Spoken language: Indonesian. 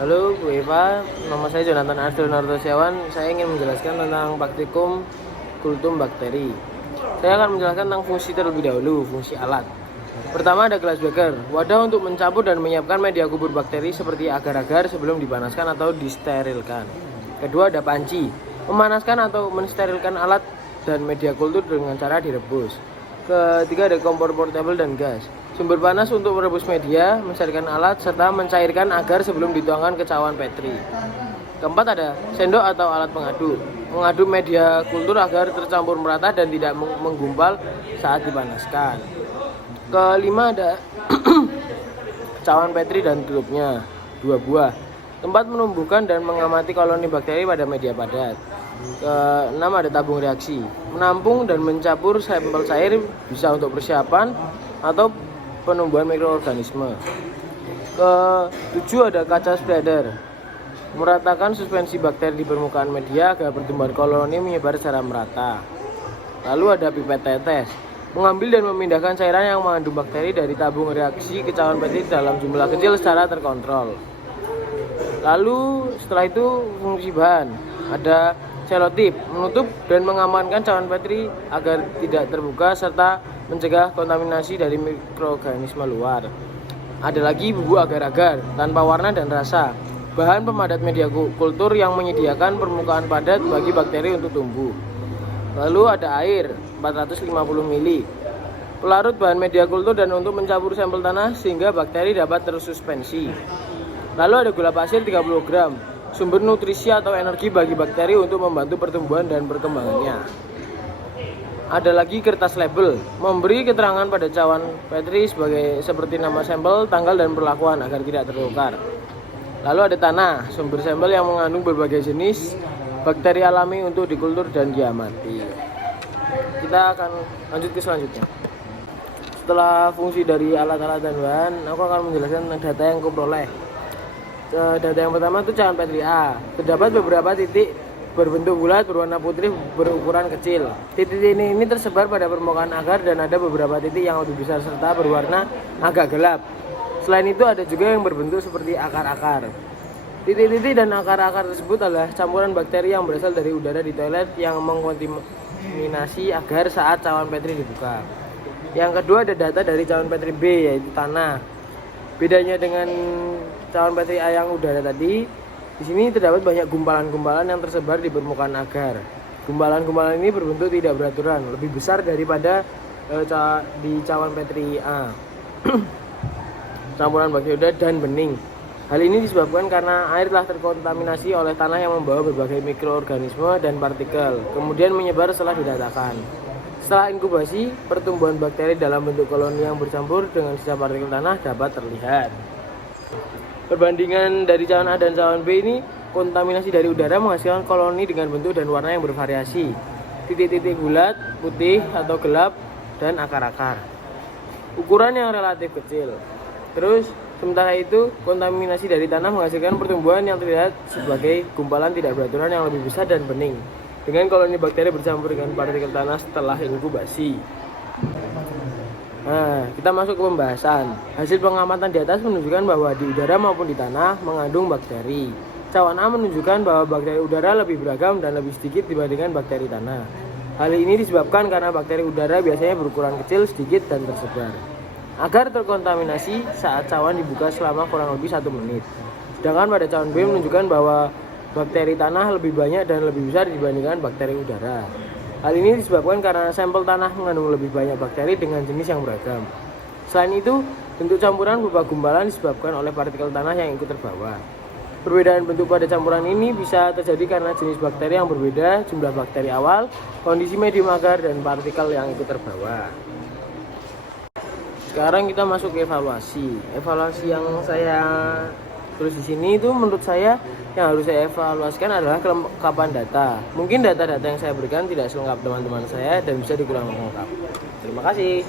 Halo Bu Eva, nama saya Jonathan Ardo Nartosyawan. Saya ingin menjelaskan tentang praktikum kultum bakteri. Saya akan menjelaskan tentang fungsi terlebih dahulu, fungsi alat. Pertama ada glass beaker, wadah untuk mencampur dan menyiapkan media kubur bakteri seperti agar-agar sebelum dipanaskan atau disterilkan. Kedua ada panci, memanaskan atau mensterilkan alat dan media kultur dengan cara direbus. Ketiga ada kompor portable dan gas, sumber panas untuk merebus media, mencairkan alat, serta mencairkan agar sebelum dituangkan ke cawan petri. Keempat ada sendok atau alat pengaduk, mengaduk media kultur agar tercampur merata dan tidak menggumpal saat dipanaskan. Kelima ada cawan petri dan tutupnya, 2 buah, tempat menumbuhkan dan mengamati koloni bakteri pada media padat. Keenam ada tabung reaksi, menampung dan mencampur sampel cair, bisa untuk persiapan atau penumbuhan mikroorganisme. Ketujuh ada kaca spreader, meratakan suspensi bakteri di permukaan media agar pertumbuhan koloni menyebar secara merata. Lalu ada pipet tetes, mengambil dan memindahkan cairan yang mengandung bakteri dari tabung reaksi ke cawan petri dalam jumlah kecil secara terkontrol. Lalu setelah itu fungsi bahan ada selotip, menutup dan mengamankan cawan petri agar tidak terbuka serta mencegah kontaminasi dari mikroorganisme luar. Ada lagi bubuk agar-agar tanpa warna dan rasa, bahan pemadat media kultur yang menyediakan permukaan padat bagi bakteri untuk tumbuh. Lalu ada air 450 ml, pelarut bahan media kultur dan untuk mencampur sampel tanah sehingga bakteri dapat tersuspensi. Lalu ada gula pasir 30 gram, sumber nutrisi atau energi bagi bakteri untuk membantu pertumbuhan dan perkembangannya. Ada lagi kertas label, memberi keterangan pada cawan petri seperti nama sampel, tanggal dan perlakuan agar tidak tertukar. Lalu ada tanah, sumber sampel yang mengandung berbagai jenis bakteri alami untuk dikultur dan diamati. Kita akan lanjut ke selanjutnya. Setelah fungsi dari alat-alat dan bahan, aku akan menjelaskan tentang data yang kuperoleh. Data yang pertama itu cawan petri A. Terdapat beberapa titik berbentuk bulat berwarna putih berukuran kecil. Titik ini tersebar pada permukaan agar dan ada beberapa titik yang lebih besar serta berwarna agak gelap. Selain itu ada juga yang berbentuk seperti akar-akar. Titik-titik dan akar-akar tersebut adalah campuran bakteri yang berasal dari udara di toilet yang mengkontaminasi agar saat cawan petri dibuka. Yang kedua ada data dari cawan petri B, yaitu tanah. Bedanya dengan cawan petri A yang udara tadi, di sini terdapat banyak gumpalan-gumpalan yang tersebar di permukaan agar. Gumpalan-gumpalan ini berbentuk tidak beraturan, lebih besar daripada di cawan petri A. Campuran bakteri udara dan bening. Hal ini disebabkan karena air telah terkontaminasi oleh tanah yang membawa berbagai mikroorganisme dan partikel, kemudian menyebar setelah didatakan. Setelah inkubasi, pertumbuhan bakteri dalam bentuk koloni yang bercampur dengan sisa partikel tanah dapat terlihat. Perbandingan dari cawan A dan cawan B ini, kontaminasi dari udara menghasilkan koloni dengan bentuk dan warna yang bervariasi. Titik-titik bulat, putih atau gelap, dan akar-akar. Ukuran yang relatif kecil. Terus, sementara itu, kontaminasi dari tanah menghasilkan pertumbuhan yang terlihat sebagai gumpalan tidak beraturan yang lebih besar dan bening, dengan koloni bakteri bercampur dengan partikel tanah setelah inkubasi. Nah, kita masuk ke pembahasan. Hasil pengamatan di atas menunjukkan bahwa di udara maupun di tanah mengandung bakteri. Cawan A menunjukkan bahwa bakteri udara lebih beragam dan lebih sedikit dibandingkan bakteri tanah. Hal ini disebabkan karena bakteri udara biasanya berukuran kecil, sedikit, dan tersebar. Agar terkontaminasi saat cawan dibuka selama kurang lebih 1 menit. Sedangkan pada cawan B menunjukkan bahwa bakteri tanah lebih banyak dan lebih besar dibandingkan bakteri udara. Hal ini disebabkan karena sampel tanah mengandung lebih banyak bakteri dengan jenis yang beragam. Selain itu, bentuk campuran berupa gumpalan disebabkan oleh partikel tanah yang ikut terbawa. Perbedaan bentuk pada campuran ini bisa terjadi karena jenis bakteri yang berbeda, jumlah bakteri awal, kondisi medium agar, dan partikel yang ikut terbawa. Sekarang kita masuk ke evaluasi. Evaluasi yang saya tulis di sini itu menurut saya yang harus saya evaluasikan adalah kelengkapan data. Mungkin data-data yang saya berikan tidak selengkap teman-teman saya dan bisa dikurang lengkap. Terima kasih.